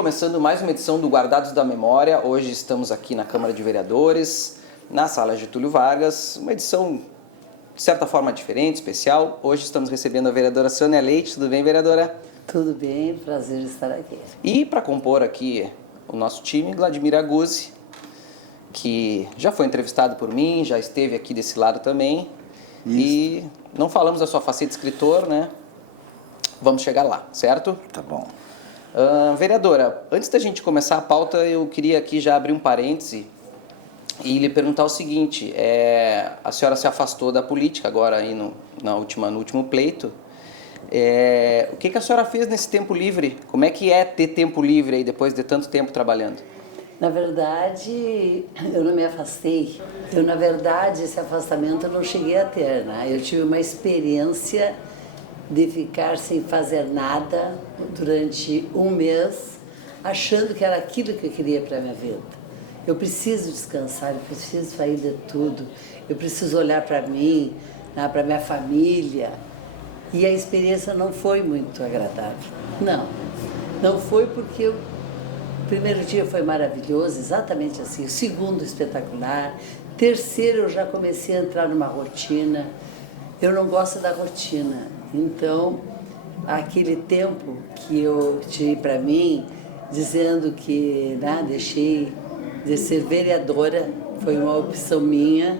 começando mais uma edição do Guardados da Memória. Hoje estamos aqui na Câmara de Vereadores, na sala Getúlio Vargas, uma edição de certa forma diferente, especial. Hoje estamos recebendo a vereadora Sônia Leite. Tudo bem, vereadora? Tudo bem, prazer estar aqui. E para compor aqui o nosso time, Vladimir Aguzzi, que já foi entrevistado por mim, já esteve aqui desse lado também. Isso. E não falamos da sua faceta de escritor, né? Vamos chegar lá, certo? Tá bom. Vereadora, antes da gente começar a pauta, eu queria aqui já abrir um parêntese e lhe perguntar o seguinte: a senhora se afastou da política agora aí no último pleito. O que a senhora fez nesse tempo livre? Como é que é ter tempo livre aí depois de tanto tempo trabalhando? Na verdade, eu não me afastei. Na verdade, esse afastamento eu não cheguei a ter, né? Eu tive uma experiência de ficar sem fazer nada durante um mês, achando que era aquilo que eu queria para a minha vida. Eu preciso descansar, eu preciso sair de tudo, eu preciso olhar para mim, né, para minha família. E a experiência não foi muito agradável. Não foi porque o primeiro dia foi maravilhoso, exatamente assim, o segundo espetacular, terceiro eu já comecei a entrar numa rotina. Eu não gosto da rotina, então aquele tempo que eu tirei para mim, dizendo que deixei de ser vereadora, foi uma opção minha,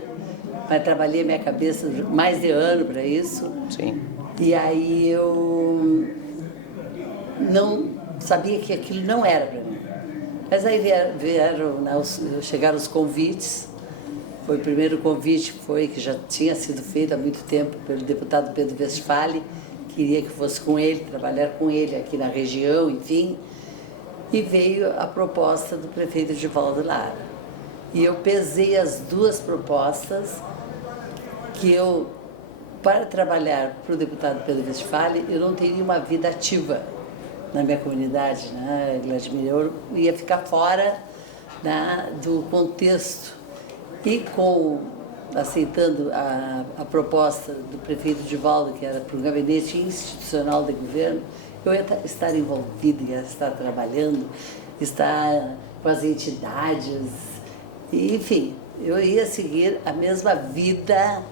mas trabalhei minha cabeça mais de ano para isso. Sim. E aí eu não sabia que aquilo não era para mim. Mas aí chegaram os convites. O primeiro convite que já tinha sido feito há muito tempo pelo deputado Pedro Westphalen, queria que fosse com ele, trabalhar com ele aqui na região, enfim. E veio a proposta do prefeito Edivaldo Lara. E eu pesei as duas propostas, que para trabalhar para o deputado Pedro Westphalen, eu não teria uma vida ativa na minha comunidade, né, Vladimir? Eu ia ficar fora do contexto. E aceitando a proposta do prefeito Edivaldo, que era para o gabinete institucional de governo, eu ia estar envolvida, ia estar trabalhando, estar com as entidades, e, enfim, eu ia seguir a mesma vida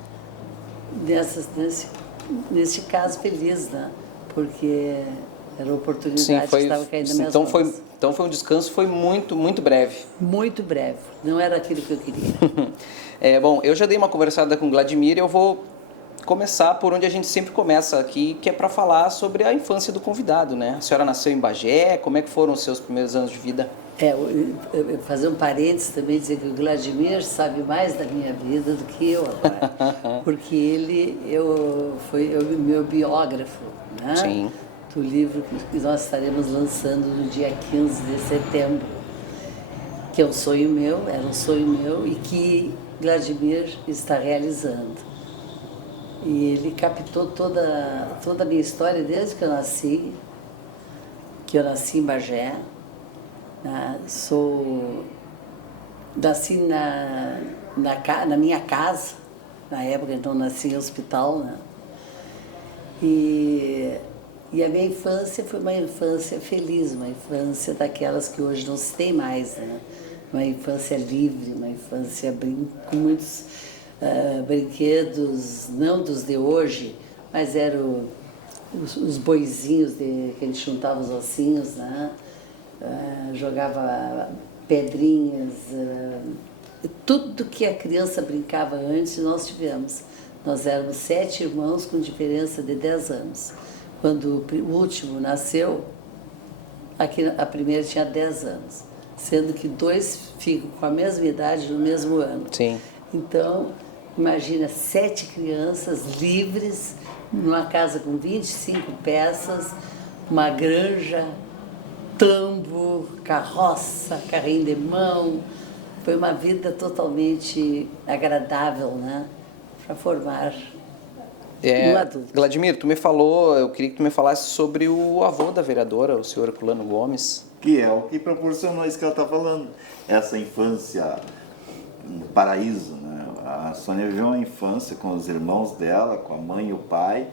nesse caso feliz, né? Porque era a oportunidade que estava caindo nas minhas mãos. Então foi um descanso, foi muito, muito breve. Muito breve, não era aquilo que eu queria. Bom, eu já dei uma conversada com o Vladimir e eu vou começar por onde a gente sempre começa aqui, que é para falar sobre a infância do convidado, né? A senhora nasceu em Bagé, como é que foram os seus primeiros anos de vida? Eu fazer um parênteses também, dizer que o Vladimir sabe mais da minha vida do que eu agora, porque ele foi meu biógrafo, né? Sim. Do livro que nós estaremos lançando no dia 15 de setembro, que é um sonho meu, era um sonho meu e que Vladimir está realizando. E ele captou toda a minha história desde que eu nasci em Bagé. Nasci na minha casa, na época, então nasci em hospital, né? E a minha infância foi uma infância feliz, uma infância daquelas que hoje não se tem mais, né? Uma infância livre, uma infância com muitos brinquedos, não dos de hoje, mas eram os boizinhos que a gente juntava os ossinhos, né? Jogava pedrinhas, tudo que a criança brincava antes nós tivemos. Nós éramos 7 irmãos com diferença de 10 anos. Quando o último nasceu, a primeira tinha 10 anos, sendo que 2 ficam com a mesma idade no mesmo ano. Sim. Então, imagina 7 crianças livres, numa casa com 25 peças, uma granja, tambo, carroça, carrinho de mão. Foi uma vida totalmente agradável, né? Para formar um adulto. Vladimir, eu queria que tu me falasse sobre o avô da vereadora, o senhor Herculano Gomes. Que é o que proporcionou isso que ela está falando, essa infância no paraíso, né? A Sônia viveu uma infância com os irmãos dela, com a mãe e o pai,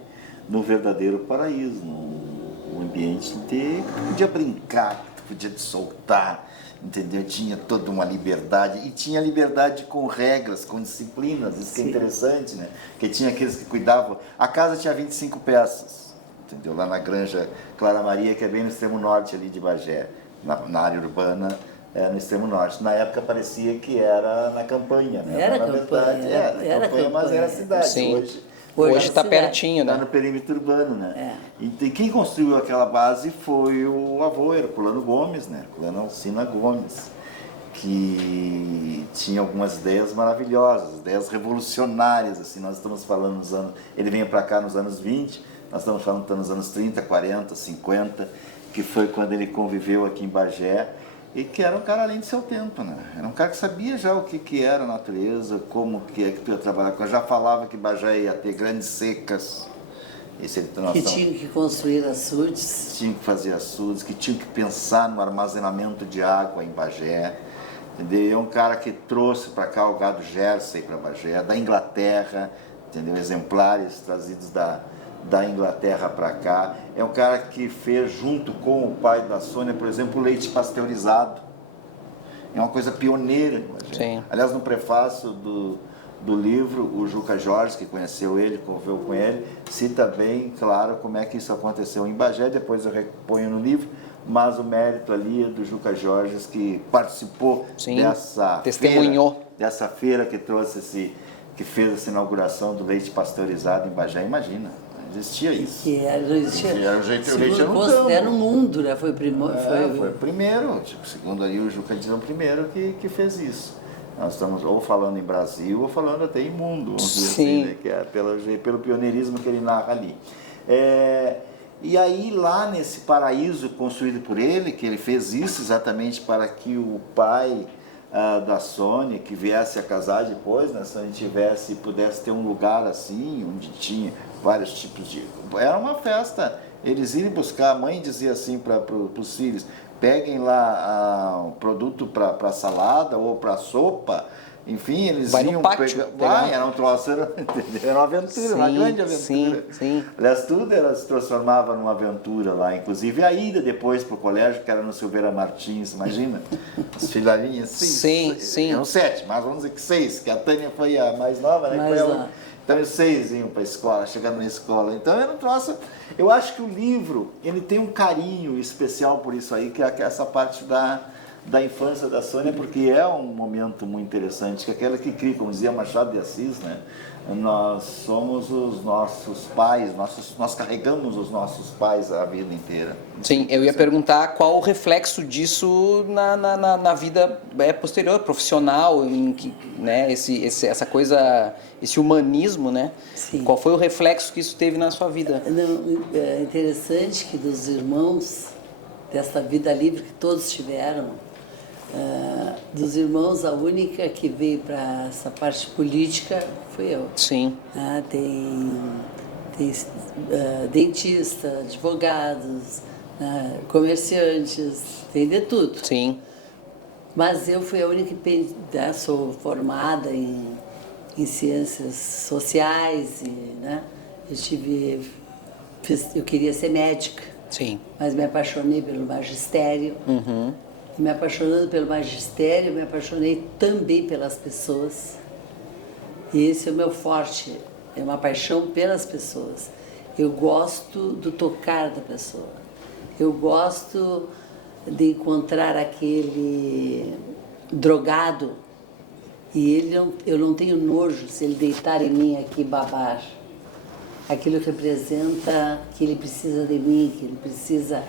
no verdadeiro paraíso, num ambiente de podia brincar podia te soltar, entendeu? Tinha toda uma liberdade, e tinha liberdade com regras, com disciplinas, isso que é interessante, né? Porque tinha aqueles que cuidavam, a casa tinha 25 peças, entendeu? Lá na Granja Clara Maria, que é bem no extremo norte ali de Bagé, na área urbana, no extremo norte. Na época parecia que era na campanha, né? Era na campanha, verdade, era campanha, mas era cidade. Sim. Hoje está pertinho, né? Está no perímetro urbano, né? E quem construiu aquela base foi o avô, Herculano Gomes, né? Herculano Alcina Gomes, que tinha algumas ideias maravilhosas, ideias revolucionárias, assim. Nós estamos falando nos anos... Ele veio para cá nos anos 20, nós estamos falando nos anos 30, 40, 50, que foi quando ele conviveu aqui em Bagé, e que era um cara além de seu tempo, né? Era um cara que sabia já o que era a natureza, como que é que tu ia trabalhar com. Eu já falava que Bagé ia ter grandes secas. Que tinham que construir açudes. Tinham que fazer açudes, que tinham que pensar no armazenamento de água em Bagé. Entendeu? É um cara que trouxe para cá o gado Jersey para Bagé, da Inglaterra, entendeu? Exemplares trazidos da Inglaterra para cá. É um cara que fez, junto com o pai da Sônia, por exemplo, o leite pasteurizado. É uma coisa pioneira. Sim. Aliás, no prefácio do livro, o Juca Jorge, que conheceu ele, conviveu com ele, cita bem, claro, como é que isso aconteceu em Bagé. Depois eu reponho no livro, mas o mérito ali é do Juca Jorge, que participou dessa feira que trouxe que fez essa inauguração do leite pasteurizado em Bagé. Imagina. Existia isso. Que não existia. Era o leite no campo. No mundo, né? Foi o primeiro. Segundo ali o Juca diz, o primeiro que fez isso. Nós estamos ou falando em Brasil ou falando até em mundo, vamos dizer assim, né? Que é pelo pioneirismo que ele narra ali. E aí lá nesse paraíso construído por ele, que ele fez isso exatamente para que o pai da Sônia, que viesse a casar depois, né? Se a gente pudesse ter um lugar assim, onde tinha vários tipos de... Era uma festa, eles iam buscar, a mãe dizia assim para os filhos, peguem lá produto para salada ou para sopa, enfim, eles iam pegar, era um troço, era uma aventura, uma grande aventura. Sim. Aliás, tudo se transformava numa aventura lá, inclusive a ida depois para o colégio, que era no Silveira Martins, imagina, as filharinhas, sim. Eram 7, mas vamos dizer que 6, que a Tânia foi a mais nova, né? Então os 6 iam para a escola, chegaram na escola. Então era um troço. Eu acho que o livro, ele tem um carinho especial por isso aí, que é essa parte da infância da Sônia, porque é um momento muito interessante, que aquela que cria, como dizia Machado de Assis, né? Nós somos os nossos pais, nós carregamos os nossos pais a vida inteira. Sim, eu ia perguntar qual o reflexo disso na vida posterior, profissional, né? Essa coisa, esse humanismo, né? Sim. Qual foi o reflexo que isso teve na sua vida? É interessante que dos irmãos, dessa vida livre que todos tiveram, dos irmãos, a única que veio para essa parte política fui eu. Sim. Tem dentista, advogados, comerciantes, tem de tudo. Sim. Mas eu fui a única que sou formada em ciências sociais, né? Eu queria ser médica. Sim. Mas me apaixonei pelo magistério. Uhum. E me apaixonando pelo magistério, me apaixonei também pelas pessoas. E esse é o meu forte, é uma paixão pelas pessoas. Eu gosto do tocar da pessoa. Eu gosto de encontrar aquele drogado e eu não tenho nojo se ele deitar em mim aqui e babar. Aquilo representa que ele precisa de mim, que ele precisa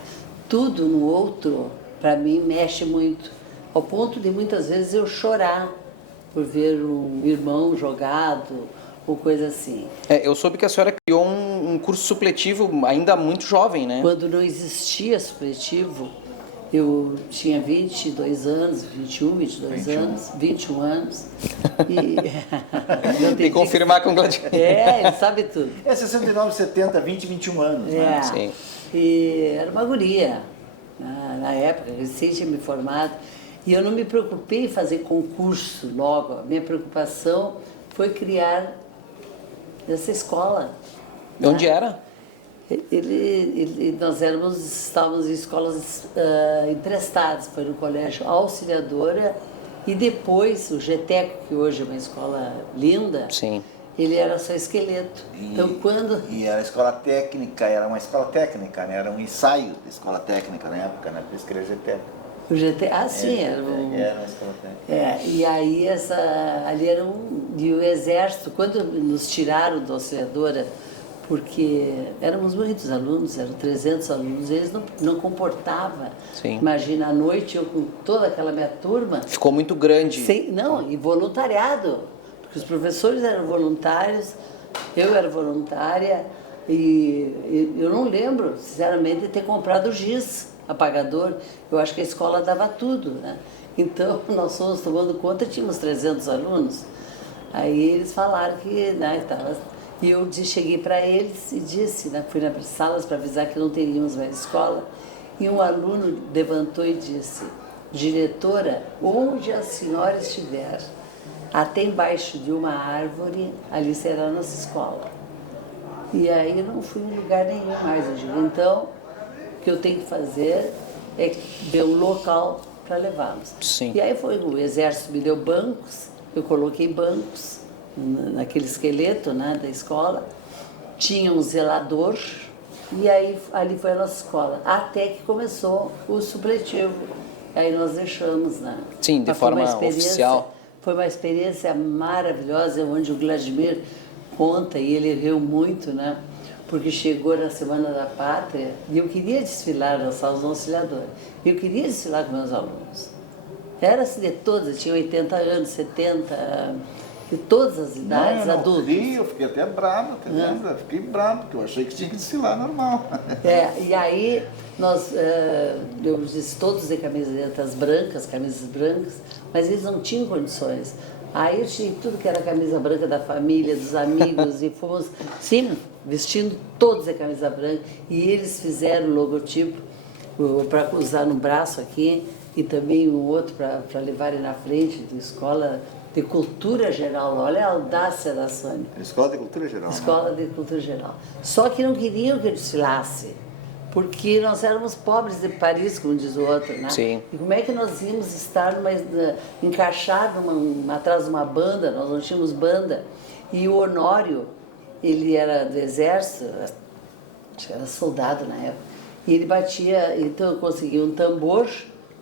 tudo no outro. Para mim mexe muito, ao ponto de muitas vezes eu chorar por ver um irmão jogado ou coisa assim. Eu soube que a senhora criou um curso supletivo ainda muito jovem, né? Quando não existia supletivo, eu tinha 22 anos, 21 anos. E tem que confirmar com o Gladiador. Ele sabe tudo. 69, 70, 20, 21 anos. Né? Sim. E era uma guria. Na época, recém tinha me formado, e eu não me preocupei em fazer concurso logo. A minha preocupação foi criar essa escola. De onde era? Nós estávamos em escolas emprestadas, foi no Colégio Auxiliadora, e depois o GTECO, que hoje é uma escola linda, Sim. ele era só esqueleto. Então, E era escola técnica, era uma escola técnica, né? Era um ensaio de escola técnica na época, né? Por isso que era GTECO. O GT, sim, era uma escola técnica. e aí ali era e o exército, quando nos tiraram da Auxiliadora, porque éramos muitos alunos, eram 300 alunos, eles não comportavam. Sim. Imagina, à noite eu com toda aquela minha turma. Ficou muito grande. E voluntariado, porque os professores eram voluntários, eu era voluntária, e eu não lembro, sinceramente, de ter comprado giz, apagador. Eu acho que a escola dava tudo, né? Então, nós fomos tomando conta, tínhamos 300 alunos. Aí eles falaram que, né, e eu cheguei para eles e disse, né, fui nas salas para avisar que não teríamos mais escola, e um aluno levantou e disse: diretora, onde a senhora estiver, até embaixo de uma árvore, ali será a nossa escola. E aí eu não fui em lugar nenhum mais. Eu digo, então, o que eu tenho que fazer é ver um local para levá-los. Sim. E aí o exército me deu bancos, eu coloquei bancos naquele esqueleto, né, da escola, tinha um zelador, e aí ali foi a nossa escola, até que começou o supletivo. Aí nós deixamos, né? Sim, de forma oficial. Foi uma experiência maravilhosa, onde o Vladimir conta, e ele riu muito, né? Porque chegou na Semana da Pátria e eu queria desfilar nas salas do Auxiliador. Eu queria desfilar com meus alunos. Era assim de todos, eu tinha 80 anos, 70, de todas as idades, adultos. Eu fiquei até bravo, você lembra? Fiquei bravo, porque eu achei que tinha que desfilar normal. E aí eu disse todos de camisetas brancas, camisas brancas, mas eles não tinham condições. Aí eu tirei tudo que era camisa branca da família, dos amigos, e fomos, sim, vestindo todos de camisa branca, e eles fizeram o logotipo para usar no braço aqui, e também um outro para levarem na frente da escola de cultura geral. Olha a audácia da Sônia. Escola de cultura geral. Escola de cultura geral. Só que não queriam que eu desfilasse, porque nós éramos pobres de Paris, como diz o outro, né? Sim. E como é que nós íamos estar encaixados atrás de uma banda? Nós não tínhamos banda. E o Honório, ele era do exército, era soldado na época, e ele batia, então eu conseguia um tambor,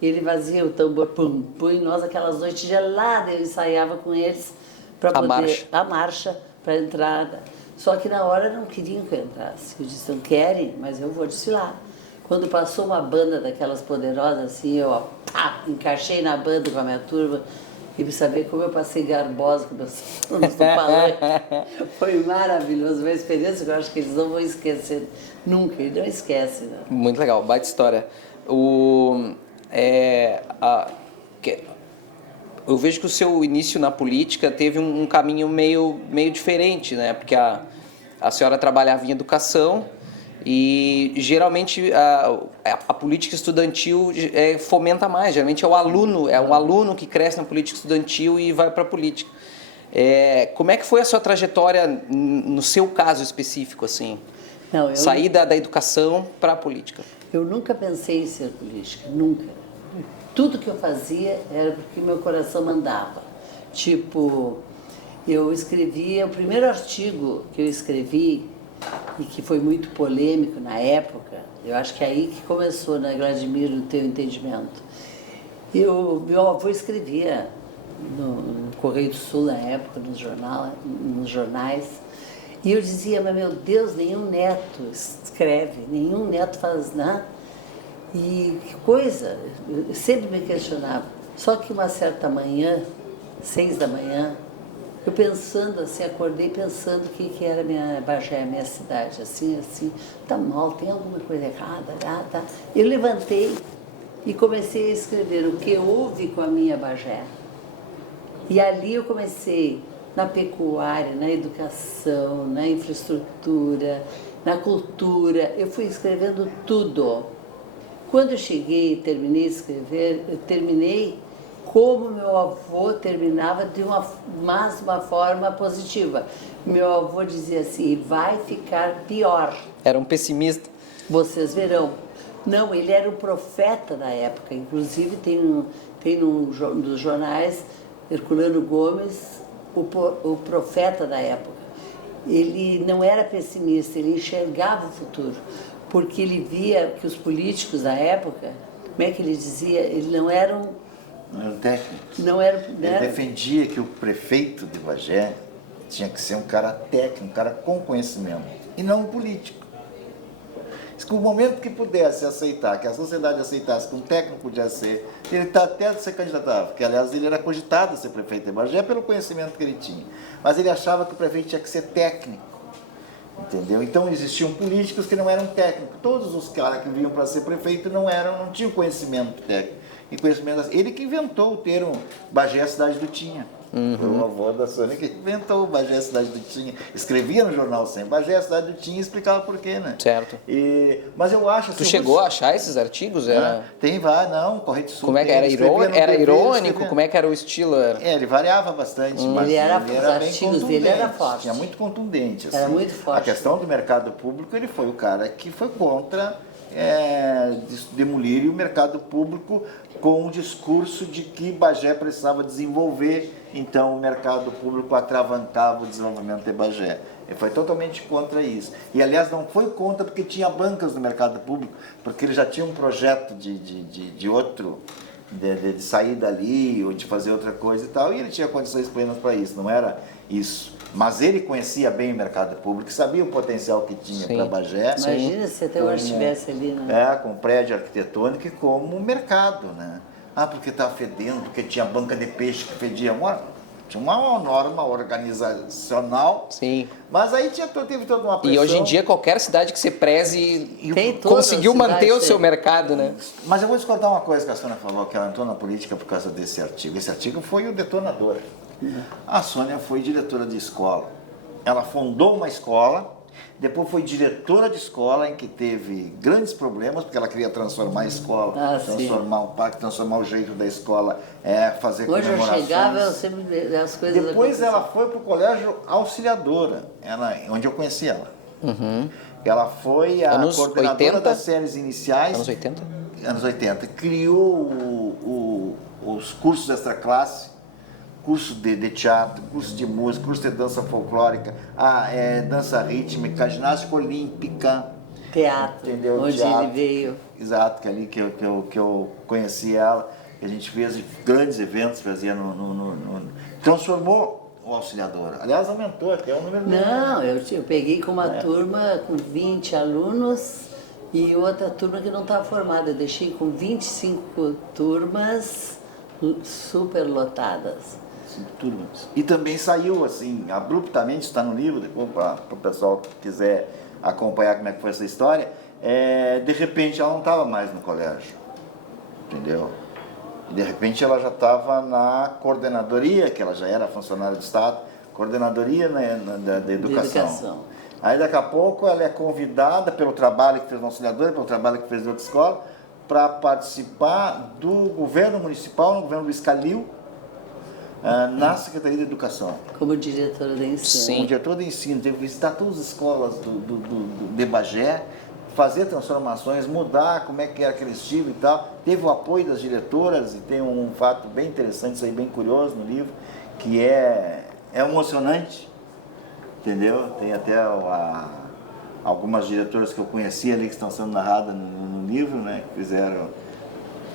ele fazia o tambor, pum, pum, e nós aquelas noites geladas, eu ensaiava com eles para poder a marcha para entrada. Só que na hora não queriam que eu entrasse. Eu disse, não querem, mas eu vou desfilar. Quando passou uma banda daquelas poderosas, assim, eu encaixei na banda com a minha turma, e para saber como eu passei garbosa com meus alunos do palanque. Foi maravilhoso, uma experiência que eu acho que eles não vão esquecer nunca, eles não esquecem. Né? Muito legal, baita história. Eu vejo que o seu início na política teve um caminho meio diferente, né? Porque a senhora trabalhava em educação e geralmente a política estudantil fomenta mais. Geralmente é um aluno que cresce na política estudantil e vai para a política. Como é que foi a sua trajetória no seu caso específico, assim? Sair da educação para a política. Eu nunca pensei em ser política, nunca. Tudo que eu fazia era porque meu coração mandava. Tipo, eu escrevia, o primeiro artigo que eu escrevi, e que foi muito polêmico na época, eu acho que é aí que começou, né, Vladimir, o teu entendimento. Meu avô escrevia no Correio do Sul, na época, nos jornais, e eu dizia, mas meu Deus, nenhum neto escreve, nenhum neto faz nada. E que coisa, eu sempre me questionava. Só que uma certa manhã, 6 da manhã, eu pensando assim, acordei pensando o que era minha Bagé, minha cidade, assim, tá mal, tem alguma coisa errada, tá. Eu levantei e comecei a escrever o que houve com a minha Bagé. E ali eu comecei na pecuária, na educação, na infraestrutura, na cultura, eu fui escrevendo tudo. Quando eu cheguei e terminei de escrever, eu terminei como meu avô terminava de uma forma positiva. Meu avô dizia assim, vai ficar pior. Era um pessimista. Vocês verão. Não, ele era o profeta da época. Inclusive tem num dos jornais, Herculano Gomes, o profeta da época. Ele não era pessimista, ele enxergava o futuro. Porque ele via que os políticos da época, como é que ele dizia? Eles não eram... Não eram técnicos. Ele defendia que o prefeito de Bagé tinha que ser um cara técnico, um cara com conhecimento, e não um político. Que o momento que pudesse aceitar, que a sociedade aceitasse que um técnico podia ser, ele até se candidatava, porque aliás ele era cogitado a ser prefeito de Bagé pelo conhecimento que ele tinha, mas ele achava que o prefeito tinha que ser técnico, entendeu? Então existiam políticos que não eram técnicos, todos os caras que vinham para ser prefeito não tinham conhecimento técnico. E conhecimento, ele que inventou o termo Bagé, a cidade do Tinha. Foi o avô da Sônia que inventou o Bagé, a cidade do Tinha. Escrevia no jornal sempre, Bagé, a cidade do Tinha, e explicava por quê, né? Certo. Mas eu acho... Assim, tu chegou a achar esses artigos? Tem vários, não, Correio Sul. Como é que era? Era irônico? Como é que era o estilo? Ele variava bastante, mas os artigos dele eram fortes. Tinha muito contundente. Assim. Era muito forte. A questão do mercado público, ele foi o cara que foi contra demolir o mercado público com o discurso de que Bagé precisava desenvolver, então o mercado público atravancava o desenvolvimento de Bagé. Ele foi totalmente contra isso. E, aliás, não foi contra porque tinha bancas no mercado público, porque ele já tinha um projeto de sair dali ou de fazer outra coisa e tal, e ele tinha condições plenas para isso, não era isso. Mas ele conhecia bem o mercado público, sabia o potencial que tinha para Bagé. Imagina se até hoje estivesse ali, né? Com prédio arquitetônico e como mercado, né? Porque estava fedendo, porque tinha banca de peixe que fedia. Tinha uma norma organizacional. Sim. Mas aí teve toda uma pressão. E hoje em dia qualquer cidade que você preze conseguiu manter o seu mercado, né? Mas eu vou discordar uma coisa que a Sônia falou, que ela entrou na política por causa desse artigo. Esse artigo foi o detonador. A Sônia foi diretora de escola. Ela fundou uma escola, depois foi diretora de escola, em que teve grandes problemas, porque ela queria transformar a escola, transformar o parque, transformar o jeito da escola, fazer comemorações. Hoje eu chegava, eu sempre as coisas... Depois ela foi para o colégio Auxiliadora, onde eu conheci ela. Ela foi a coordenadora 80? Das séries iniciais. Anos 80? Anos 80. Criou os cursos extra classe, curso de teatro, curso de música, curso de dança folclórica, dança rítmica, ginástica olímpica. Teatro, entendeu? Onde teatro, ele veio. Exato, que ali que eu conheci ela, que a gente fez grandes eventos, fazia transformou o Auxiliadora. Aliás, aumentou até o número. Não, eu peguei com uma turma com 20 alunos e outra turma que não estava formada. Eu deixei com 25 turmas super lotadas. Turmas. E também saiu assim, abruptamente, está no livro, depois para o pessoal que quiser acompanhar como é que foi essa história, de repente ela não estava mais no colégio, entendeu? E de repente ela já estava na coordenadoria, que ela já era funcionária do Estado, coordenadoria da educação. Aí daqui a pouco ela é convidada pelo trabalho que fez no Auxiliador, pelo trabalho que fez em outra escola, para participar do governo municipal, no governo Luiz Calil, na Secretaria de Educação. Como diretora de ensino. Sim. Como diretora de ensino, teve que visitar todas as escolas de Bagé, fazer transformações, mudar como é que era aquele estilo e tal. Teve o apoio das diretoras, e tem um fato bem interessante, isso aí bem curioso no livro, que é emocionante, entendeu? Tem até algumas diretoras que eu conheci ali, que estão sendo narradas no livro, né, que fizeram...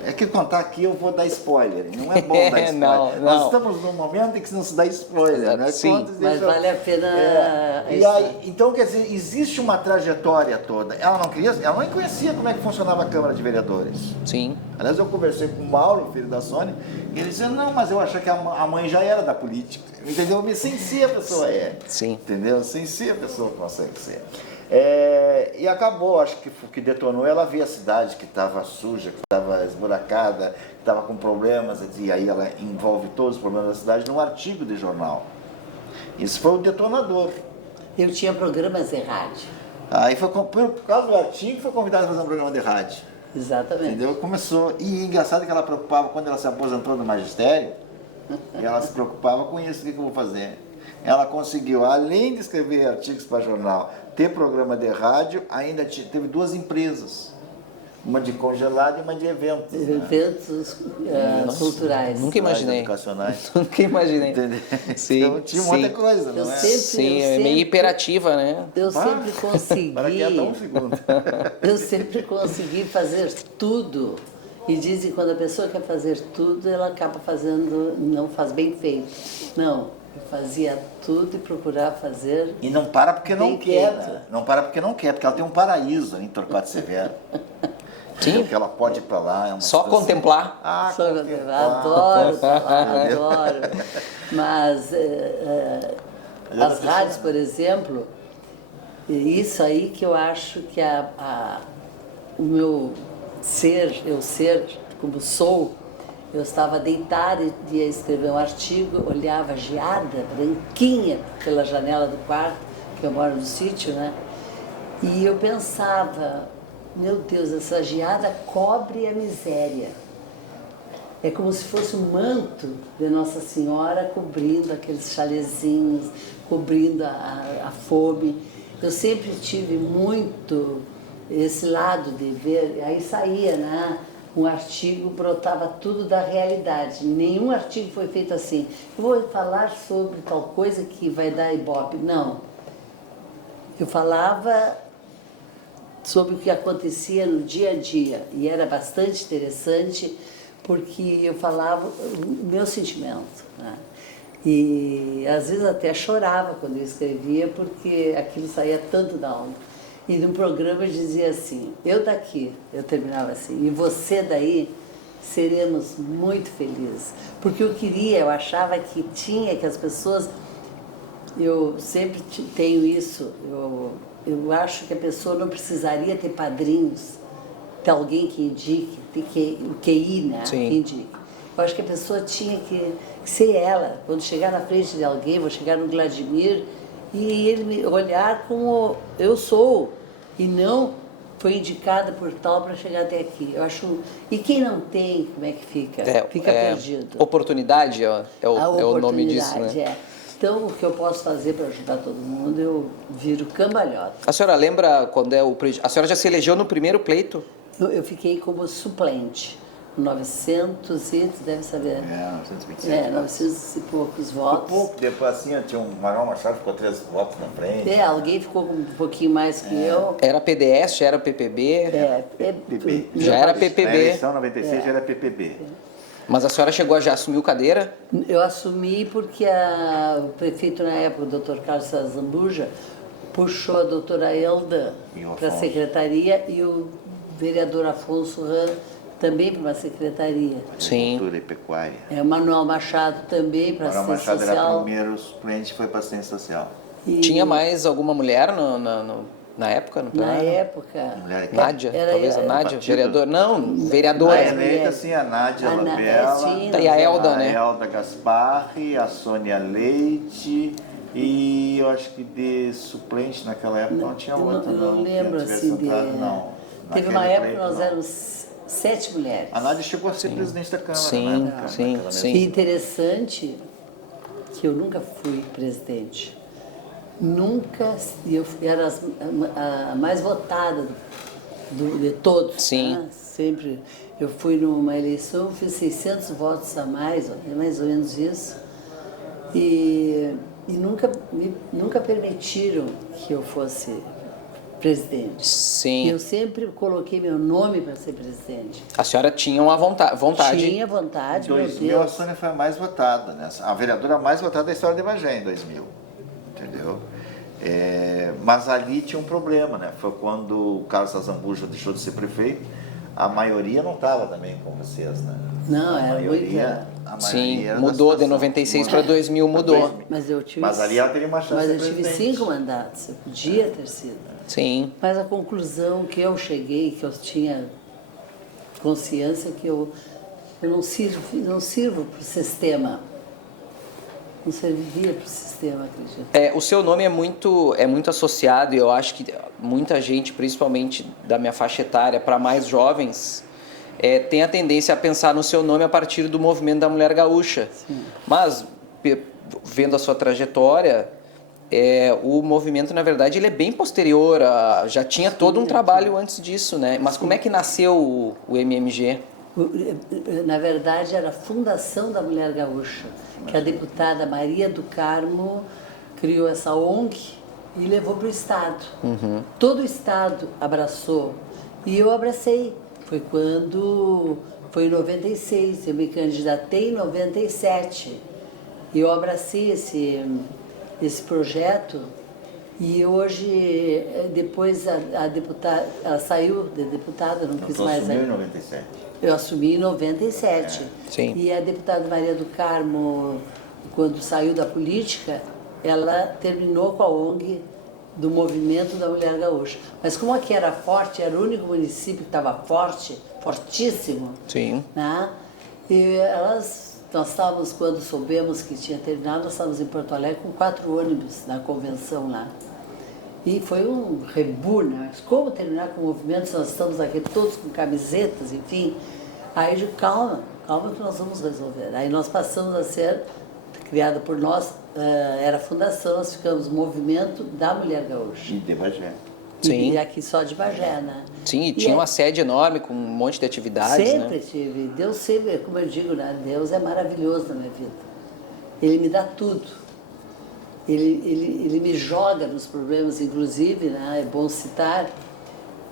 É que contar aqui eu vou dar spoiler, não é bom dar spoiler. Não. Nós estamos num momento em que não se dá spoiler, né? Sim, mas vale a pena... E aí, então, quer dizer, existe uma trajetória toda. Ela não conhecia como é que funcionava a Câmara de Vereadores. Sim. Aliás, eu conversei com o Mauro, filho da Sônia, e ele dizia, não, mas eu achei que a mãe já era da política. Entendeu? Sem si a pessoa é. Sim. Entendeu? Sem si a pessoa consegue ser. E acabou, acho que o que detonou, ela via a cidade que estava suja, que estava esburacada, que estava com problemas, e aí ela envolve todos os problemas da cidade num artigo de jornal. Isso foi o detonador. Eu tinha programas de rádio. Aí foi por causa do artigo foi convidado a fazer um programa de rádio. Exatamente. Entendeu? Começou. E engraçado que ela preocupava quando ela se aposentou do magistério, ela se preocupava com isso, o que eu vou fazer? Ela conseguiu, além de escrever artigos para jornal, ter programa de rádio, ainda teve 2 empresas. Uma de congelado e uma de eventos. Eventos culturais. Nunca imaginei. Educacionais. Nunca imaginei. Entendeu? Sim, Então tinha uma outra coisa, não é? Sim, é meio hiperativa, né? Eu sempre consegui. Para que até um segundo. Eu sempre consegui fazer tudo. E dizem que quando a pessoa quer fazer tudo, ela acaba fazendo, não faz bem feito. Não, eu fazia tudo e procurava fazer. E não para porque não bem quer. feito. Né? Não para porque não quer, porque ela tem um paraíso em Torquato Severo. Sim. Porque ela pode ir para lá. É uma Só situação- contemplar. Ah, Só contemplar. adoro falar, adoro. Mas as rádios, por exemplo, isso aí que eu acho que o meu ser, eu ser como sou, eu estava deitada e ia escrever um artigo, olhava a geada branquinha pela janela do quarto, que eu moro no sítio, né? E eu pensava, meu Deus, essa geada cobre a miséria. É como se fosse um manto de Nossa Senhora cobrindo aqueles chalezinhos, cobrindo a fome. Eu sempre tive muito esse lado de ver, aí saía, né? Um artigo brotava tudo da realidade. Nenhum artigo foi feito assim. Eu vou falar sobre tal coisa que vai dar ibope. Não. Eu falava sobre o que acontecia no dia a dia e era bastante interessante porque eu falava o meu sentimento, né? E às vezes até chorava quando eu escrevia porque aquilo saía tanto da alma. E no programa eu dizia assim, eu daqui, eu terminava assim, e você daí, seremos muito felizes. Porque eu achava que tinha que as pessoas, eu sempre tenho isso, eu acho que a pessoa não precisaria ter padrinhos, ter alguém que indique, o QI, né? Sim. Que indique. Eu acho que a pessoa tinha que ser ela. Quando chegar na frente de alguém, vou chegar no Vladimir, e ele me olhar como eu sou, e não foi indicada por tal para chegar até aqui. Eu acho. E quem não tem, como é que fica? Fica perdido. Oportunidade é o nome disso, né? É. Então, o que eu posso fazer para ajudar todo mundo, eu viro cambalhota. A senhora lembra quando a senhora já se elegeu no primeiro pleito? Eu fiquei como suplente. 900 e, tu deve saber. 927. 900 e poucos votos. Pouco, depois assim, tinha um Manuel Machado, ficou 3 votos na frente. Alguém ficou com um pouquinho mais que eu. Era PDS, já era PPB? PPB. Já era Na PPB. eleição 96 já era PPB. Mas a senhora chegou a já assumir cadeira? Eu assumi porque o prefeito na época, o Dr. Carlos Zambuja, puxou a doutora Elda para a secretaria e o vereador Afonso Ram também para uma secretaria. Sim. Agricultura e pecuária. O Manuel Machado também para Manuel assistência Machado era social. o primeiro suplente, foi para assistência social. Tinha mais alguma mulher na época? No Na plenário? época. Mulher aqui. Nádia? Talvez a Nádia? partido. Vereador? Não, A vereadora. eleita, assim, a Nádia A Labella, sim, E a Elda, né? a Elda Gasparri, a Sônia Leite e eu acho que de suplente naquela época não tinha outra, Eu não que lembro tivesse assim de. entrado, não. Teve Naquele uma época pleito, que nós não. éramos 7 mulheres. A Nádia chegou a ser presidente da Câmara. Sim, na época, sim, naquela sim. E interessante que eu nunca fui presidente. Nunca, e eu era a mais votada de todos. Sim. Né? Sempre. Eu fui numa eleição, fiz 600 votos a mais ou menos isso. E nunca permitiram que eu fosse presidente. Sim. E eu sempre coloquei meu nome para ser presidente. A senhora tinha uma vontade. Tinha vontade, Em meu 2000 a Deus. Sônia foi a mais votada, né? A vereadora mais votada da história de Bagé em 2000, entendeu? Mas ali tinha um problema, né? Foi quando o Carlos Zambuja deixou de ser prefeito, a maioria não estava também com vocês, né? Não, a era maioria, Sim, era da mudou de situação. 96 para 2000, mudou. Mas ali ela teria uma chance Mas de eu tive presidente. 5 mandatos, eu podia ter sido. Sim. Mas a conclusão que eu cheguei, que eu tinha consciência que eu não sirvo para o sistema. não servia para o sistema, acredito. O seu nome é muito associado, e eu acho que muita gente, principalmente da minha faixa etária, para mais jovens, tem a tendência a pensar no seu nome a partir do movimento da mulher gaúcha. Sim. Mas, vendo a sua trajetória, o movimento, na verdade, ele é bem posterior, já tinha todo um trabalho antes disso, né? Mas como é que nasceu o MMG? Na verdade, era a Fundação da Mulher Gaúcha, que a deputada Maria do Carmo criou essa ONG e levou para o Estado. Todo o Estado abraçou e eu abracei. Foi em 96, eu me candidatei em 97. E eu abracei esse projeto e hoje, depois a deputada, ela saiu de deputada, não quis mais. Assumiu em 97. Eu assumi em 97. Sim. E a deputada Maria do Carmo, quando saiu da política, ela terminou com a ONG do Movimento da Mulher Gaúcha. Mas como aqui era forte, era o único município que estava forte, fortíssimo. Sim. Né? E nós estávamos, quando soubemos que tinha terminado, nós estávamos em Porto Alegre com 4 ônibus na convenção lá. E foi um rebu, né? Mas como terminar com o movimento se nós estamos aqui todos com camisetas, enfim. Aí eu digo, calma que nós vamos resolver. Aí nós passamos a ser, criada por nós, era a fundação, nós ficamos Movimento da Mulher Gaúcha. E de Bagé. Sim. E aqui só de Bagé, né? Sim, e tinha uma sede enorme com um monte de atividades, sempre né? tive. Deus sempre, como eu digo, né? Deus é maravilhoso na minha vida. Ele me dá tudo. Ele me joga nos problemas, inclusive, né? É bom citar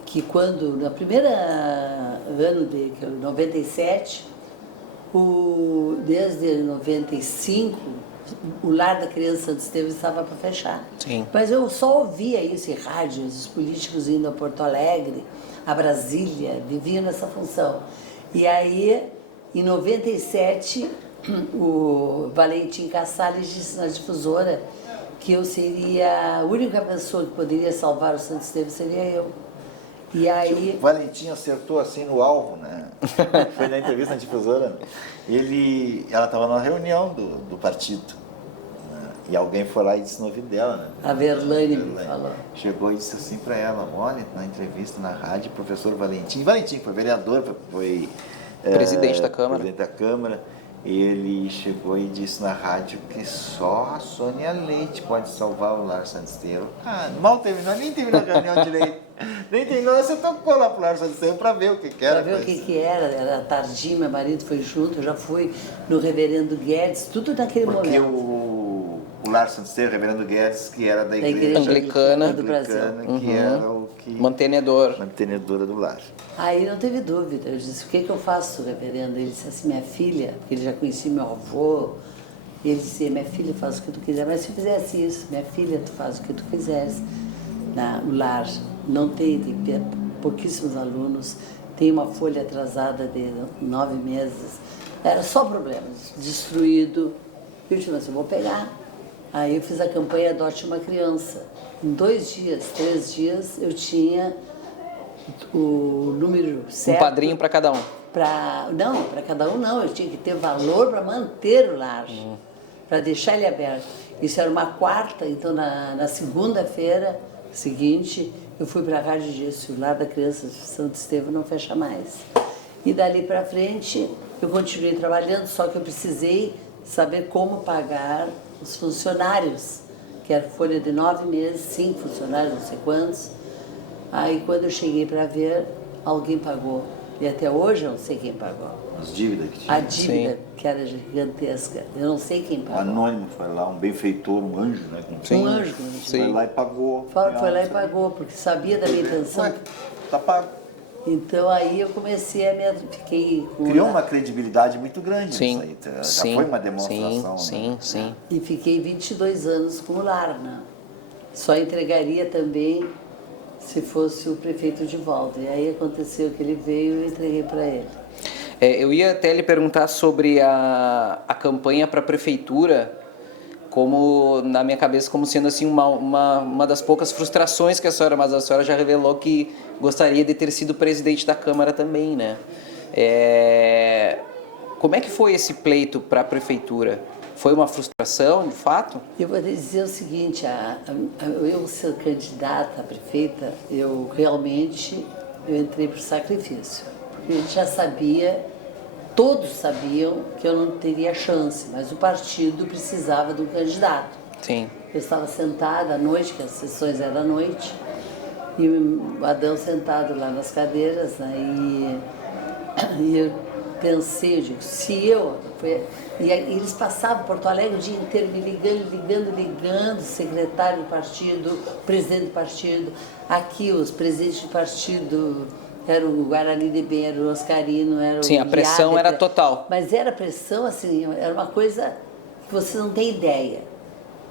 que quando, no primeiro ano de 97, desde 95, o Lar da Criança Santo Estevão estava para fechar. Sim. Mas eu só ouvia isso em rádios, os políticos indo a Porto Alegre, a Brasília, viviam nessa função. E aí, em 97, o Valentim Casales disse na difusora que eu seria a única pessoa que poderia salvar o Santo Estevão, seria eu. E aí... O Valentim acertou assim no alvo, né? Foi na entrevista na difusora. Ela estava numa reunião do partido. Né? E alguém foi lá e disse no ouvido dela, né? A Verlaine me falou. Chegou e disse assim para ela, olha, na entrevista na rádio, professor Valentim foi vereador, foi presidente da Câmara. Presidente da Câmara. Ele chegou e disse na rádio que só a Sônia Leite pode salvar o Lar Santo Estevão. Mal terminou, nem terminou a reunião direito. Nem terminou, você tocou lá pro Lar Santo Estevão para ver o que era. Para ver o que era, era tardinho, meu marido foi junto, eu já fui no Reverendo Guedes, tudo naquele momento. Porque o Lar Santo Estevão, o Reverendo Guedes, que era da igreja Anglicana do Brasil. que era o que... Mantenedora do lar. Aí não teve dúvida, eu disse, o que eu faço, reverendo? Ele disse assim, minha filha, ele já conhecia meu avô, ele disse, minha filha, faz o que tu quiser, mas se eu fizesse isso, minha filha, tu faz o que tu quiseres. O lar não tem pouquíssimos alunos, tem uma folha atrasada de 9 meses, era só problemas, destruído. Eu disse, mas eu vou pegar. Aí eu fiz a campanha Adote uma Criança. Em 2 dias, 3 dias, eu tinha o número certo. Um padrinho para cada um. Não, para cada um não. Eu tinha que ter valor para manter o lar, para deixar ele aberto. Isso era uma quarta, então na segunda-feira seguinte, eu fui para a rádio e disse, o Lar da Criança Santo Estevão não fecha mais. E dali para frente, eu continuei trabalhando, só que eu precisei saber como pagar os funcionários, que era folha de 9 meses, 5 funcionários, não sei quantos. Aí quando eu cheguei para ver, alguém pagou. E até hoje eu não sei quem pagou. As dívidas que tinha. A dívida, Sim. que era gigantesca, eu não sei quem O pagou. anônimo foi lá, um benfeitor, um anjo, né? Sim. Um anjo. Sim. Foi lá e pagou. Foi lá e pagou, porque sabia da minha intenção. Ué, tá pago. Então aí eu comecei fiquei com Criou uma credibilidade muito grande Sim. nisso aí. Já Sim. foi uma demonstração. Sim, né? sim. E fiquei 22 anos com o lar, né? Só entregaria também se fosse o prefeito de volta. E aí aconteceu que ele veio e eu entreguei para ele. Eu ia até lhe perguntar sobre a campanha para a prefeitura, como na minha cabeça como sendo assim uma das poucas frustrações que a senhora, mas a senhora já revelou que gostaria de ter sido presidente da Câmara também, né? Como é que foi esse pleito para a prefeitura? Foi uma frustração, de fato? Eu vou dizer o seguinte, eu ser candidata a prefeita, eu entrei por sacrifício. Porque a gente já sabia, todos sabiam que eu não teria chance, mas o partido precisava de um candidato. Sim. Eu estava sentada à noite, que as sessões eram à noite, e o Adão sentado lá nas cadeiras, né, e eu pensei, eu digo, e eles passavam Porto Alegre o dia inteiro me ligando, secretário do partido, presidente do partido, aqui os presidentes do partido, era o Guarani de Ben, era o Oscarino, era o Sim, a pressão Guiada, era total. Mas era pressão, assim, era uma coisa que você não tem ideia.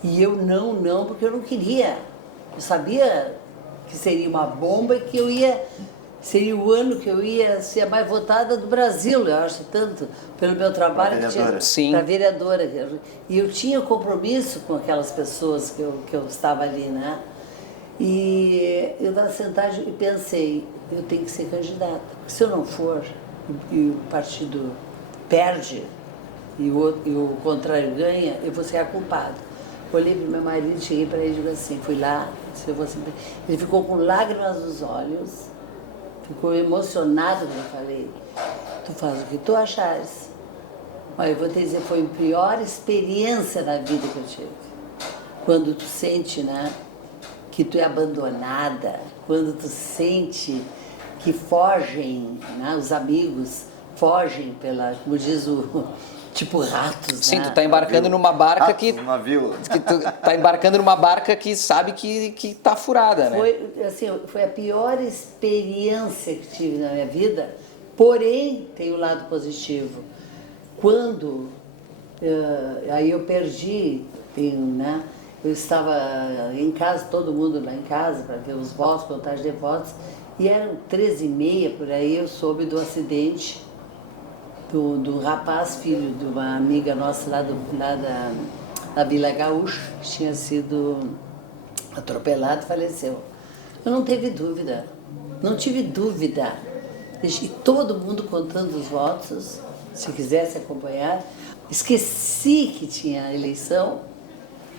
E eu não, porque eu não queria. Eu sabia que seria uma bomba e que seria o ano que eu ia ser a mais votada do Brasil, eu acho, tanto pelo meu trabalho para vereadora. E eu tinha compromisso com aquelas pessoas que eu estava ali, né? E eu estava sentada e pensei, eu tenho que ser candidata. Porque se eu não for, e o partido perde, e o contrário ganha, eu vou ser a culpada. Olhei para o meu marido, cheguei para ele e digo assim, fui lá, ele ficou com lágrimas nos olhos, ficou emocionado quando eu falei, tu faz o que tu achares. Mas eu vou te dizer, foi a pior experiência na vida que eu tive. Quando tu sente, né, que tu é abandonada, quando tu sente que fogem, né, os amigos fogem como diz tipo ratos, Sim, né? tu tá embarcando numa barca que tu tá embarcando numa barca que sabe que tá furada, né? Foi a pior experiência que tive na minha vida, porém tem o lado positivo. Quando aí eu perdi, né? Eu estava em casa, todo mundo lá em casa para ver os votos, contagem de votos, e eram 13h30 por aí, eu soube do acidente do rapaz, filho de uma amiga nossa lá da Vila Gaúcha, que tinha sido atropelado e faleceu. Eu não tive dúvida, E todo mundo contando os votos, se quisesse acompanhar. Esqueci que tinha eleição,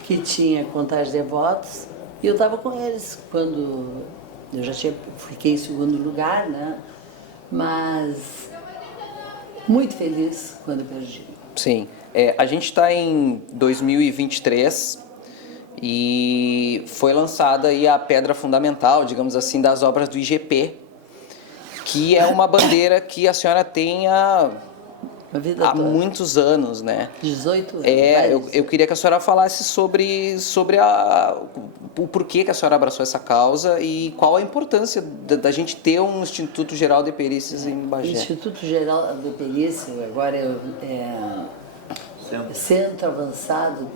que tinha contagem de votos, e eu estava com eles quando eu fiquei em segundo lugar, né? Mas muito feliz quando eu perdi. Sim. A gente está em 2023 e foi lançada aí a pedra fundamental, digamos assim, das obras do IGP, que é uma bandeira que a senhora tem há muitos anos, né? 18 anos. Eu queria que a senhora falasse sobre o porquê que a senhora abraçou essa causa e qual a importância da gente ter um Instituto Geral de Perícias em Bagé. O Instituto Geral de Perícia, agora Centro Avançado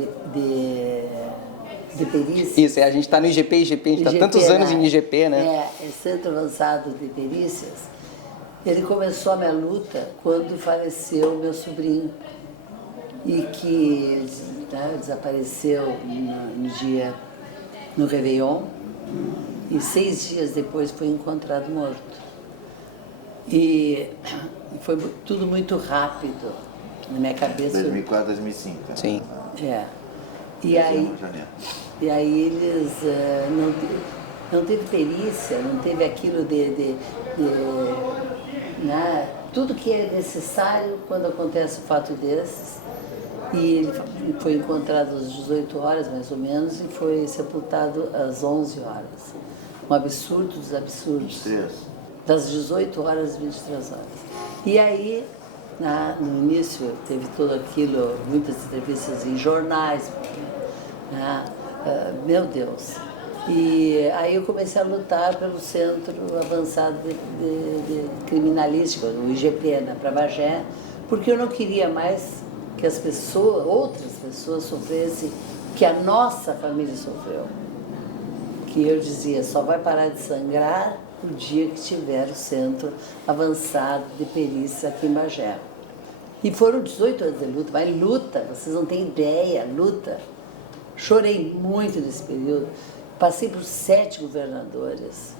de Perícias. Isso, a gente está no IGP, a gente está tantos anos em IGP, né? É Centro Avançado de Perícias. Ele começou a minha luta quando faleceu meu sobrinho e que desapareceu no Réveillon e 6 dias depois foi encontrado morto. E foi tudo muito rápido na minha cabeça. 2004, 2005. Sim. E aí eles não teve perícia, não teve aquilo né, tudo que é necessário quando acontece um fato desses. E ele foi encontrado às 18 horas, mais ou menos, e foi sepultado às 11 horas. Um absurdo dos absurdos. 23. Das 18 horas às 23 horas. E aí, no início, teve tudo aquilo, muitas entrevistas em jornais, né? Meu Deus. E aí eu comecei a lutar pelo Centro Avançado de Criminalística, o IGP, né, para Bagé, porque eu não queria mais que outras pessoas sofressem, que a nossa família sofreu. Que eu dizia, só vai parar de sangrar o dia que tiver o Centro Avançado de Perícia aqui em Bagé. E foram 18 anos de luta, mas luta, vocês não têm ideia, luta. Chorei muito nesse período. Passei por 7 governadores.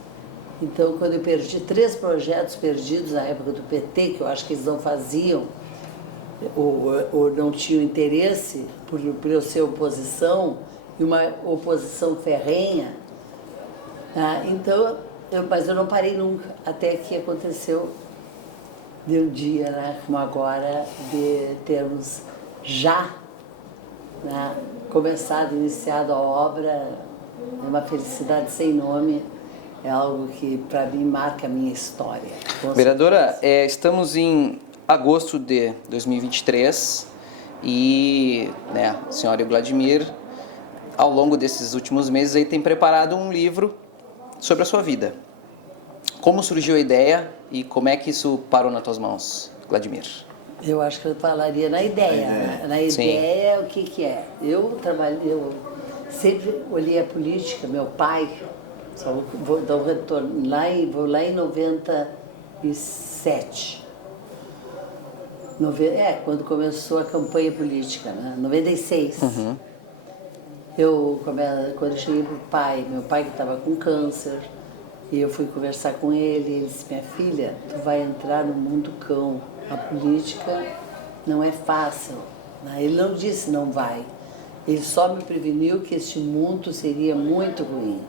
Então, quando eu perdi 3 projetos perdidos na época do PT, que eu acho que eles não faziam, ou não tinham interesse por eu ser oposição, e uma oposição ferrenha. Então, mas eu não parei nunca, até que aconteceu de um dia, né, como agora, de termos já, né, começado, iniciado a obra. É uma felicidade sem nome, é algo que para mim marca a minha história. Vereadora, estamos em agosto de 2023 e, né, a senhora e o Vladimir, ao longo desses últimos meses aí, tem preparado um livro sobre a sua vida. Como surgiu a ideia e como é que isso parou nas tuas mãos, Vladimir? Eu acho que eu falaria na ideia. Né? Na ideia, o que é? Eu sempre olhei a política, meu pai, só vou dar um retorno, vou lá em 97. Quando começou a campanha política, né? 96. Uhum. Quando eu cheguei pro meu pai que estava com câncer, e eu fui conversar com ele disse, minha filha, tu vai entrar no mundo cão, a política não é fácil. Ele não disse não vai, ele só me preveniu que este mundo seria muito ruim.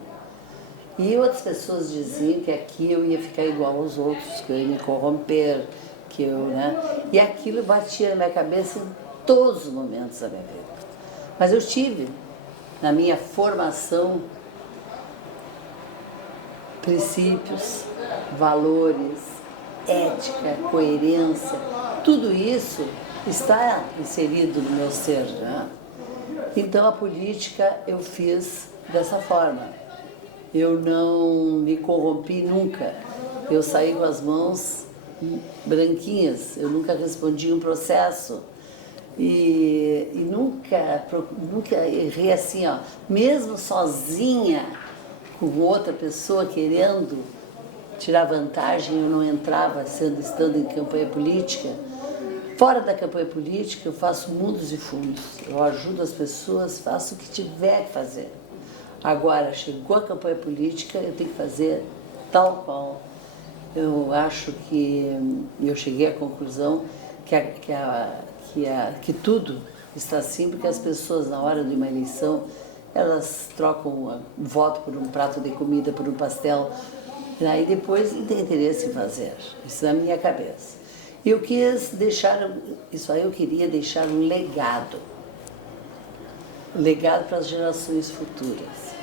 E outras pessoas diziam que aqui eu ia ficar igual aos outros, que eu ia me corromper, e aquilo batia na minha cabeça em todos os momentos da minha vida. Mas eu tive, na minha formação, princípios, valores, ética, coerência, tudo isso está inserido no meu ser. Né? Então a política eu fiz dessa forma. Eu não me corrompi nunca. Eu saí com as mãos branquinhas, eu nunca respondi um processo. E nunca errei assim, ó, mesmo sozinha, com outra pessoa querendo tirar vantagem, eu não entrava estando em campanha política. Fora da campanha política, eu faço mundos e fundos. Eu ajudo as pessoas, faço o que tiver que fazer. Agora, chegou a campanha política, eu tenho que fazer tal qual. Eu acho que eu cheguei à conclusão que tudo está assim, porque as pessoas, na hora de uma eleição, elas trocam um voto por um prato de comida, por um pastel, e depois não tem interesse em fazer. Isso na minha cabeça. E eu quis deixar, isso aí eu queria deixar um legado para as gerações futuras.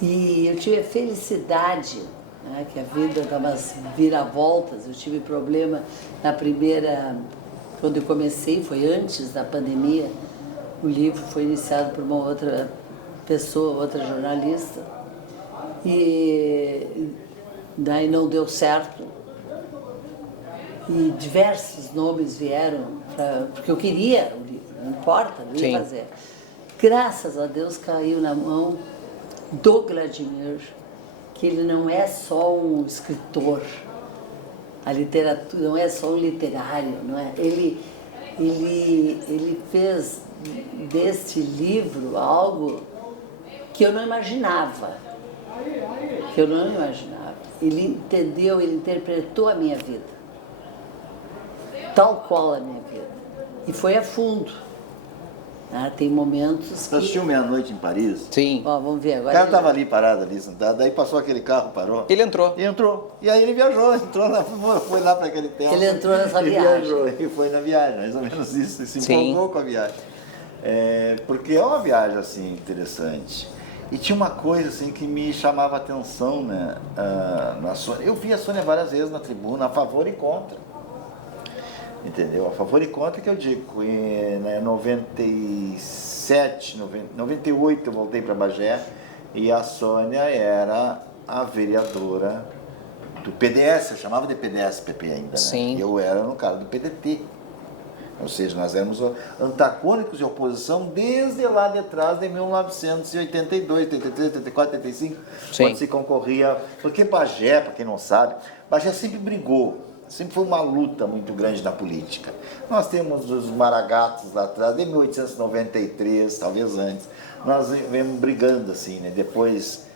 E eu tive a felicidade, né, que a vida dá umas viravoltas. Eu tive problema na primeira, quando eu comecei, foi antes da pandemia. O livro foi iniciado por uma outra pessoa, outra jornalista, e daí não deu certo. E diversos nomes vieram, porque eu queria o livro, não importa, não ia fazer. Graças a Deus caiu na mão do Vladimir, que ele não é só um escritor, a literatura não é só um literário, não é? Ele fez deste livro algo que eu não imaginava, Ele entendeu, ele interpretou a minha vida, tal qual a minha vida, e foi a fundo. Tem momentos que... Você assistiu Meia-Noite em Paris? Sim. Ó, vamos ver agora. O cara estava ali parado, ali sentado, daí passou aquele carro, parou. Ele entrou. E entrou. E aí ele viajou, foi lá para aquele tempo. Ele entrou nessa viagem. Viajou, e foi na viagem, mais ou menos isso, se empolgou com a viagem. Porque é uma viagem assim interessante. E tinha uma coisa assim que me chamava a atenção, né? Na Sônia. Eu vi a Sônia várias vezes na tribuna, a favor e contra. Entendeu? A favor e contra que eu digo, em 97, 98 eu voltei para Bagé e a Sônia era a vereadora do PDS, eu chamava de PDS-PP ainda, né? Sim. E eu era no caso do PDT. Ou seja, nós éramos antagônicos de oposição desde lá de trás de 1982, 83, 84, 85, Sim. quando se concorria. Porque Bagé, para quem não sabe, Bagé sempre brigou. Sempre foi uma luta muito grande na política. Nós temos os Maragatos lá atrás, de 1893, talvez antes. Nós viemos brigando assim, né? Depois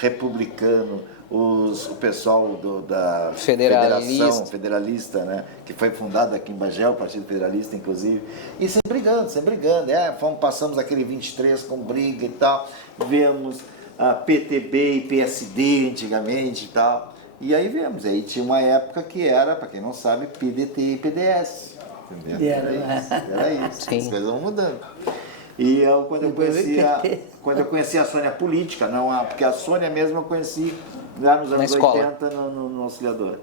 republicano, o pessoal da Federalista. Federalista, né, que foi fundada aqui em Bagé, o Partido Federalista, inclusive, e sempre brigando. Passamos aquele 23 com briga e tal, vemos a PTB e PSD antigamente e tal, e aí vemos, aí tinha uma época que era, para quem não sabe, PDT e PDS, entendeu? Era isso, Sim. as coisas vão mudando. E quando eu conheci a Sônia política, porque a Sônia mesmo eu conheci lá nos anos 80 no Auxiliadora.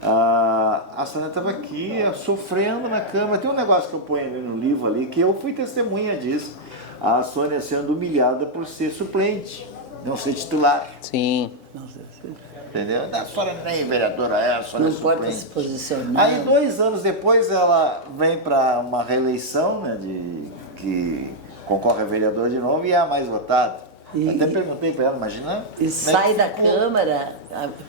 A Sônia estava aqui sofrendo na Câmara. Tem um negócio que eu ponho ali no livro ali, que eu fui testemunha disso. A Sônia sendo humilhada por ser suplente, não ser titular. Sim. Entendeu? A Sônia nem vereadora é, a Sônia não pode suplente. se posicionar. Aí 2 anos depois ela vem para uma reeleição, né, que concorre a vereador de novo e é a mais votada. Até perguntei para ela, imagina. E sai da Câmara,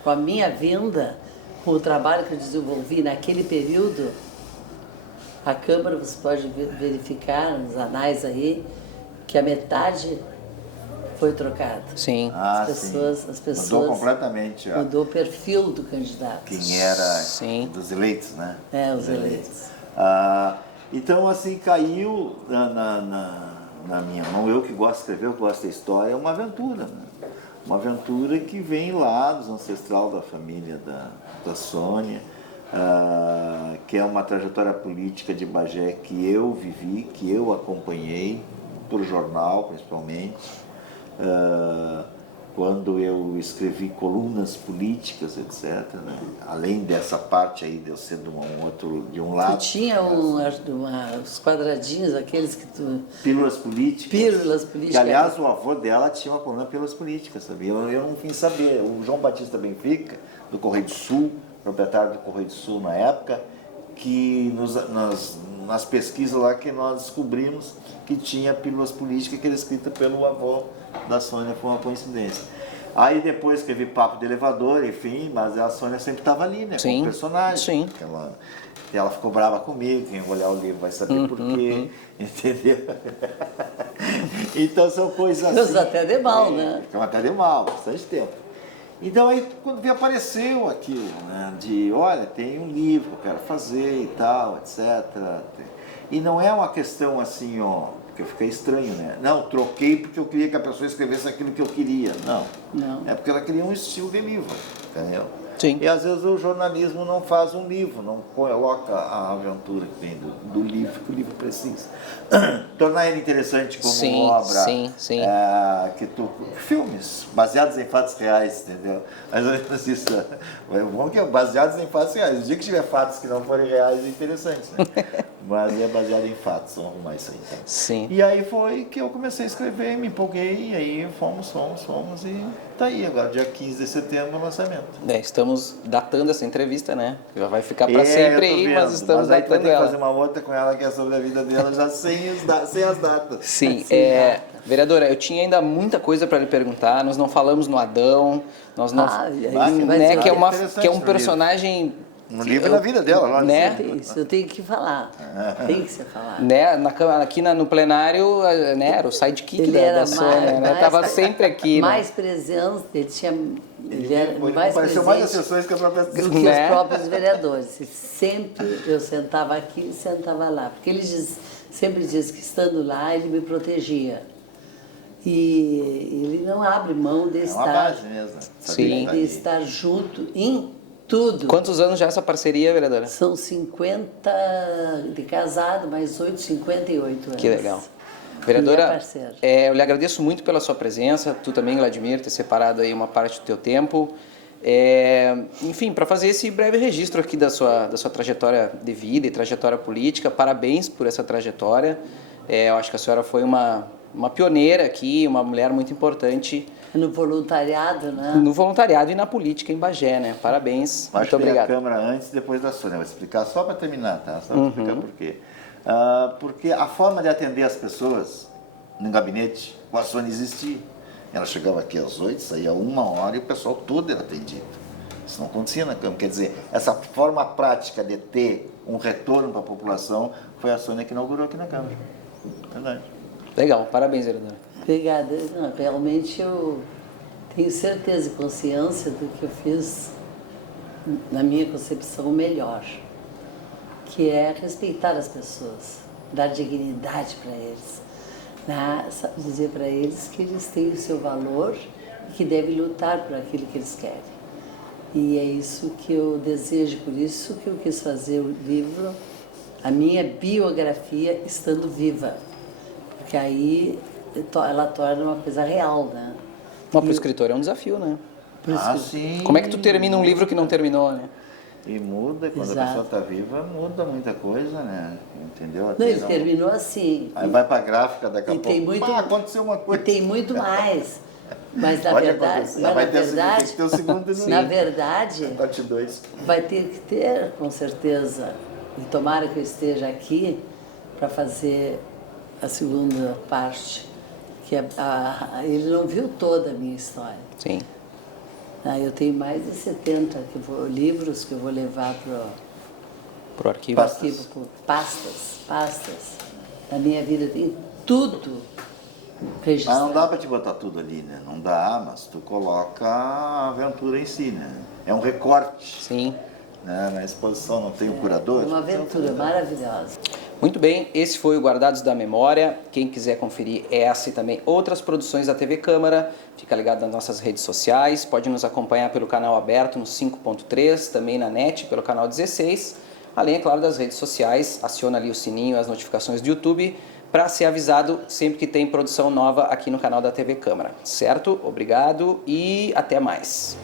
com a minha vinda, com o trabalho que eu desenvolvi naquele período, a Câmara, você pode verificar nos anais aí, que a metade foi trocada. Sim. As pessoas mudou completamente. Mudou o perfil do candidato. Quem era dos eleitos, né? Os eleitos. Então, assim, caiu na minha mão, eu que gosto de escrever, eu gosto da história, é uma aventura, né? Uma aventura que vem lá dos ancestral da família da Sônia, que é uma trajetória política de Bagé que eu vivi, que eu acompanhei, por jornal principalmente, quando eu escrevi colunas políticas, etc., né? Além dessa parte aí de eu ser de um lado. Tu tinha os quadradinhos, aqueles que tu... Pílulas políticas. Pílulas políticas. Que, aliás, o avô dela tinha uma coluna Pílulas Políticas, sabia? Eu não vim saber. O João Batista Benfica, do Correio do Sul, proprietário do Correio do Sul na época, que nas pesquisas lá que nós descobrimos que tinha Pílulas Políticas, que era escrita pelo avô da Sônia, foi uma coincidência. Aí depois escrevi Papo de Elevador, enfim, mas a Sônia sempre estava ali, né? Como personagem. Sim. Ela ficou brava comigo, quem olhar o livro vai saber por quê, entendeu? Então são coisas assim. Ficamos até de mal, né? Ficamos até de mal, bastante tempo. Então aí quando apareceu aquilo, né? De, olha, tem um livro que eu quero fazer e tal, etc. E não é uma questão assim, porque eu fiquei estranho, né? Não, troquei porque eu queria que a pessoa escrevesse aquilo que eu queria. Não. É porque ela queria um estilo de livro, entendeu? Sim. E às vezes o jornalismo não faz um livro, não coloca a aventura que vem do livro, que o livro precisa. Tornar ele interessante como obra. Sim. Filmes baseados em fatos reais, entendeu? Mais ou menos isso. Bom que é baseados em fatos reais. O dia que tiver fatos que não forem reais é interessante, né? Mas é baseado em fatos, vamos arrumar isso aí. Então. Sim. E aí foi que eu comecei a escrever, me empolguei, e aí fomos, e tá aí agora, dia 15 de setembro, o lançamento. Estamos datando essa entrevista, né? Já vai ficar para sempre aí, mas estamos datando ela. Mas aí vai ter que fazer uma outra com ela que é sobre a vida dela, já sem as datas. Sim, vereadora, eu tinha ainda muita coisa para lhe perguntar, nós não falamos no Adão, nós não... que é um personagem... No livro da vida dela, lá. Né? Isso eu tenho que falar. Tem que ser falado. Né? Aqui no plenário, né? Era o sidekick da Sônia, né? Estava sempre aqui. Mais presença, ele era mais apareceu mais as sessões que a própria... do que os próprios vereadores. E sempre eu sentava aqui e sentava lá. Porque ele sempre diz que estando lá ele me protegia. E ele não abre mão de estar, de estar junto em tudo. Quantos anos já essa parceria, vereadora? São 50 de casado, mais 58 anos. Que legal. Vereadora, eu lhe agradeço muito pela sua presença, tu também, Vladimir, ter separado aí uma parte do teu tempo. Enfim, para fazer esse breve registro aqui da sua trajetória de vida e trajetória política, parabéns por essa trajetória. Eu acho que a senhora foi uma pioneira aqui, uma mulher muito importante. No voluntariado, né? No voluntariado e na política em Bagé, né? Parabéns, muito obrigado. A Câmara antes e depois da Sônia. Vou explicar só para terminar, tá? Só para explicar por quê. Porque a forma de atender as pessoas no gabinete, com a Sônia existia. Ela chegava aqui às 8, saía 1 hora e o pessoal todo era atendido. Isso não acontecia na Câmara. Quer dizer, essa forma prática de ter um retorno para a população foi a Sônia que inaugurou aqui na Câmara. Verdade. Legal, parabéns, vereadora. Obrigada. Não, realmente eu tenho certeza e consciência do que eu fiz, na minha concepção, o melhor, que é respeitar as pessoas, dar dignidade para eles, né? Dizer para eles que eles têm o seu valor e que devem lutar por aquilo que eles querem. E é isso que eu desejo, por isso que eu quis fazer o livro, a minha biografia estando viva, porque aí ela torna uma coisa real, né? Mas para o escritor é um desafio, né? Sim. Como é que tu termina um livro que não terminou, né? E muda, quando Exato. a pessoa está viva, muda muita coisa, né? Entendeu? Não, ele terminou assim. Aí vai para a gráfica daqui a pouco. Tem muito, aconteceu uma coisa. E tem muito mais. Mas na Pode verdade, acontecer. Vai ter que ter o segundo e na verdade, parte 2. vai ter que ter, com certeza. E tomara que eu esteja aqui para fazer a segunda parte, que ele não viu toda a minha história. Sim. Eu tenho mais de 70 livros que eu vou levar Pro arquivo. por pastas. Na minha vida tem tudo registrado. Mas não dá para te botar tudo ali, né? Não dá, mas tu coloca a aventura em si, né? É um recorte. Sim. Né? Na exposição não tem o curador. É uma aventura maravilhosa. Muito bem, esse foi o Guardados da Memória. Quem quiser conferir essa e também outras produções da TV Câmara, fica ligado nas nossas redes sociais. Pode nos acompanhar pelo canal aberto no 5.3, também na NET pelo canal 16. Além, é claro, das redes sociais. Aciona ali o sininho, as notificações do YouTube, para ser avisado sempre que tem produção nova aqui no canal da TV Câmara. Certo? Obrigado e até mais.